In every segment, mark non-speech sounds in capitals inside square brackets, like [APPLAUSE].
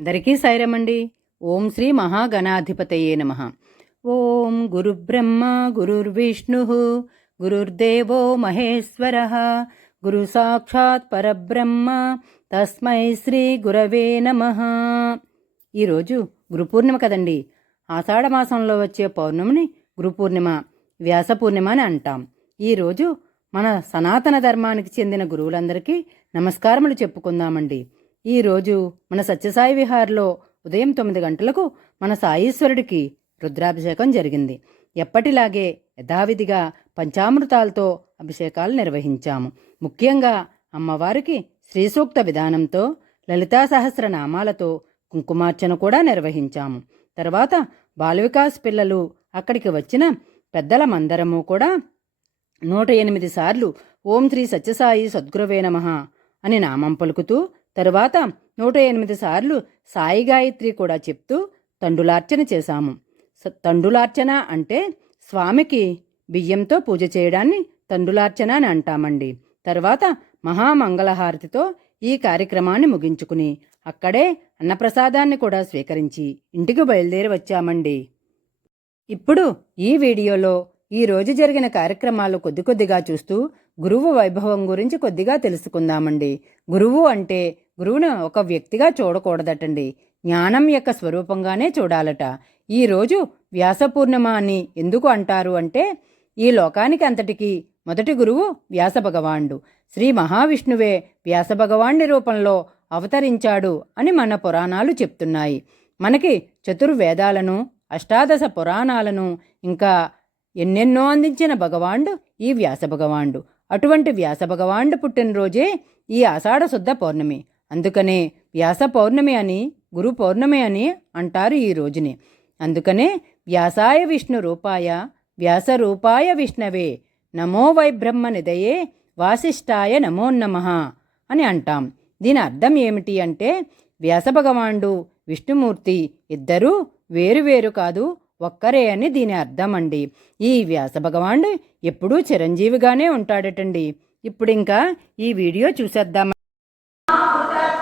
అందరికీ సైరమండి ఓం శ్రీ మహాగణాధిపతయే నమ. ఓం గురుబ్రహ్మ గురుర్విష్ణు గురుర్దేవో మహేశ్వర. గురు సాక్షాత్ పరబ్రహ్మ తస్మై శ్రీ గురవే నమ. ఈరోజు గురు పూర్ణిమ కదండి. ఆషాఢ మాసంలో వచ్చే పౌర్ణమిని గురు పూర్ణిమ వ్యాస పూర్ణిమ అని అంటాం. ఈరోజు మన సనాతన ధర్మానికి చెందిన గురువులందరికీ నమస్కారములు చెప్పుకుందామండి. ఈరోజు మన సత్యసాయి విహార్లో ఉదయం తొమ్మిది గంటలకు మన సాయీశ్వరుడికి రుద్రాభిషేకం జరిగింది. ఎప్పటిలాగే యథావిధిగా పంచామృతాలతో అభిషేకాలు నిర్వహించాము. ముఖ్యంగా అమ్మవారికి శ్రీసూక్త విధానంతో లలితా సహస్రనామాలతో కుంకుమార్చన కూడా నిర్వహించాము. తర్వాత బాలవికాస్ పిల్లలు అక్కడికి వచ్చిన పెద్దల మందరము కూడా నూట ఎనిమిది సార్లు ఓం శ్రీ సత్యసాయి సద్గురవే నమ అని నామం పలుకుతూ తరువాత నూట ఎనిమిది సార్లు సాయి గాయత్రి కూడా చెప్తూ తండులార్చన చేశాము. తండులార్చన అంటే స్వామికి బియ్యంతో పూజ చేయడాన్ని తండులార్చన అని అంటామండి. తర్వాత మహామంగళహారతితో ఈ కార్యక్రమాన్ని ముగించుకుని అక్కడే అన్నప్రసాదాన్ని కూడా స్వీకరించి ఇంటికి బయలుదేరి వచ్చామండి. ఇప్పుడు ఈ వీడియోలో ఈరోజు జరిగిన కార్యక్రమాలు కొద్ది కొద్దిగా చూస్తూ గురువు వైభవం గురించి కొద్దిగా తెలుసుకుందామండి. గురువు అంటే గురువును ఒక వ్యక్తిగా చూడకూడదటండి. జ్ఞానం యొక్క స్వరూపంగానే చూడాలట. ఈ రోజు అని ఎందుకు అంటారు అంటే ఈ లోకానికి అంతటికి మొదటి గురువు వ్యాస భగవానుడు. శ్రీ మహావిష్ణువే వ్యాసభగవాణ్ణి రూపంలో అవతరించాడు అని మన పురాణాలు చెప్తున్నాయి. మనకి చతుర్వేదాలను అష్టాదశ పురాణాలను ఇంకా ఎన్నెన్నో అందించిన భగవాండు ఈ వ్యాసభగవాండు అటువంటి వ్యాసభగవాండు పుట్టినరోజే ఈ ఆషాఢ శుద్ధ పౌర్ణమి. అందుకనే వ్యాస పౌర్ణమి అని గురు పౌర్ణమి అని అంటారు ఈ రోజుని. అందుకనే వ్యాసాయ విష్ణు రూపాయ వ్యాస రూపాయ విష్ణవే నమో వై బ్రహ్మ నిదయే వాసిష్ఠాయ నమో నమః అని అంటాం. దీని అర్థం ఏమిటి అంటే వ్యాస భగవానుడు విష్ణుమూర్తి ఇద్దరూ వేరువేరు కాదు ఒక్కరే అని దీని అర్థం అండి. ఈ వ్యాసభగవానుడు ఎప్పుడూ చిరంజీవిగానే ఉంటాడటండి. ఇప్పుడు ఇంకా ఈ వీడియో చూసేద్దాం 好的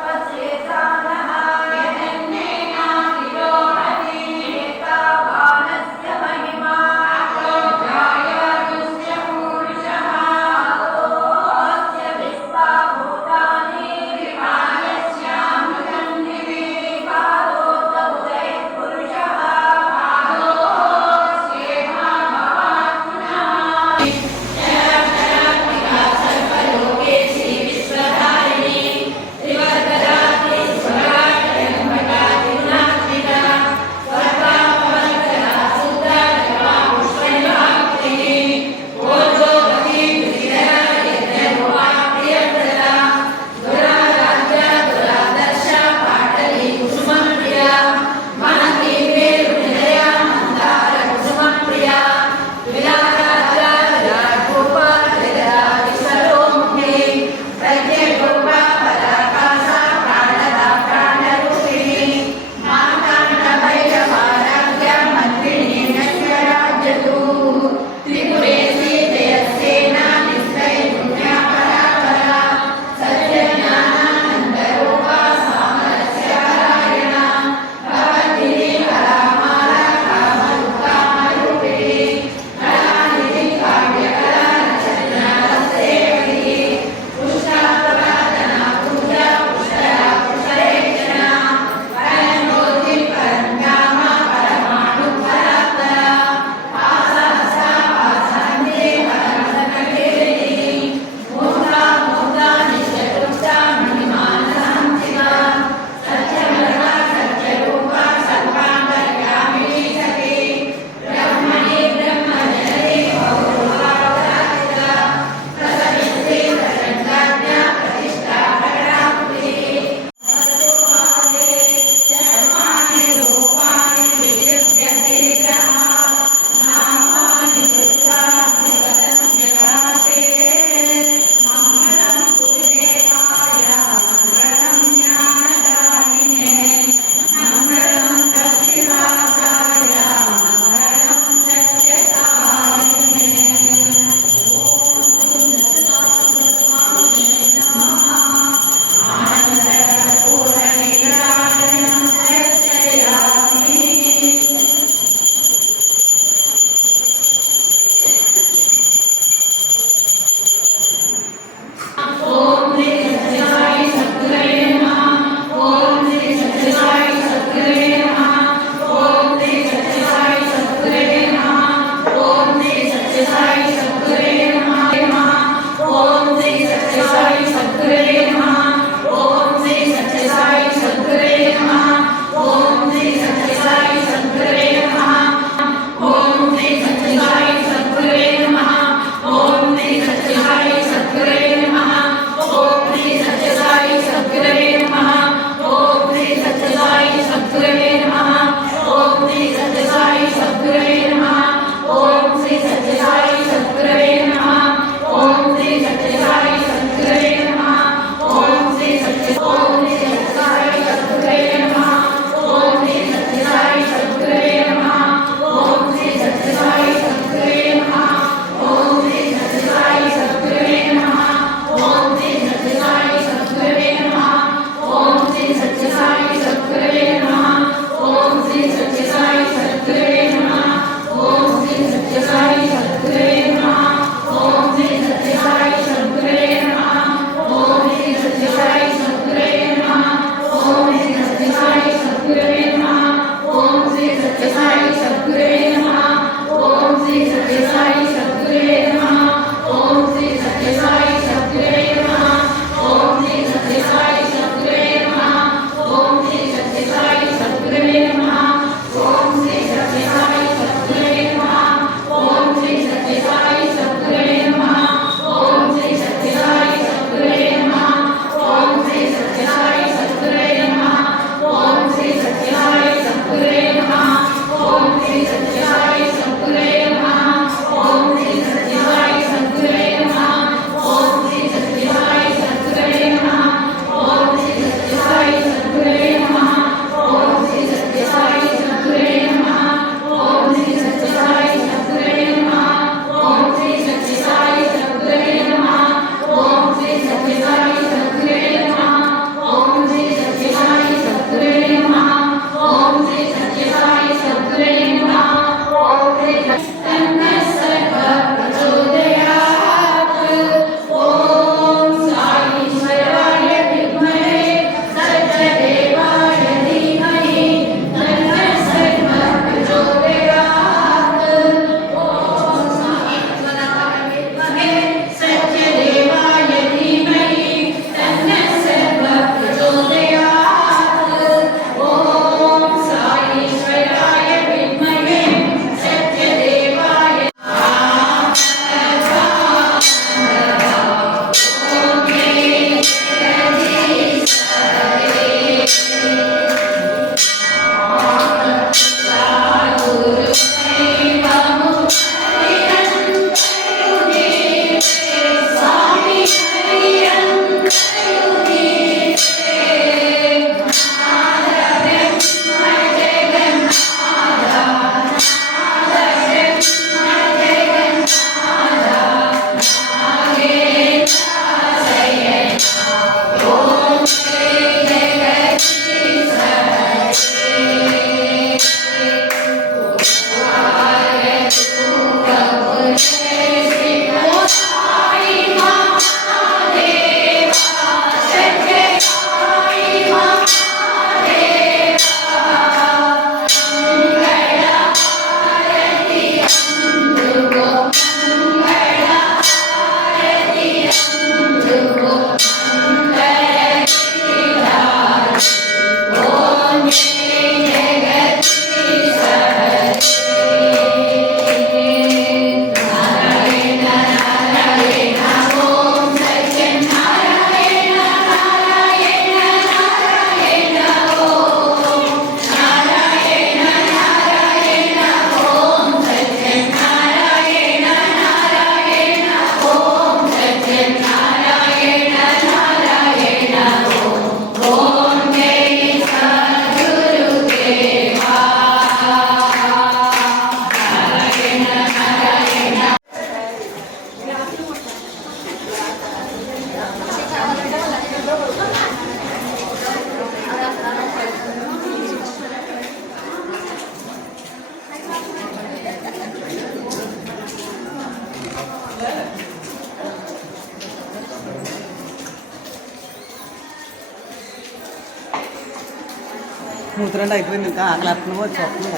మూత్రం అయిపోయింది ఇంకా ఆకలి వస్తుంది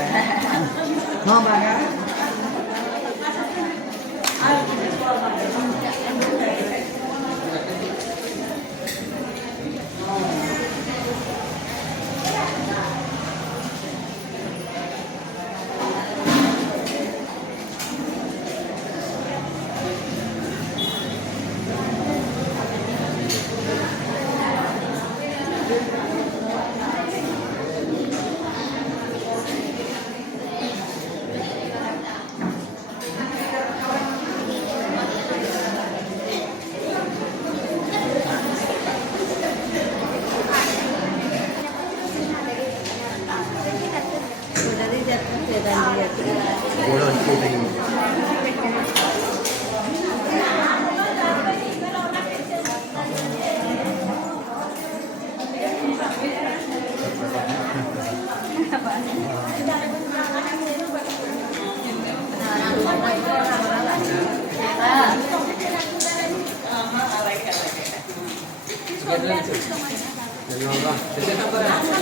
[LAUGHS] Спасибо.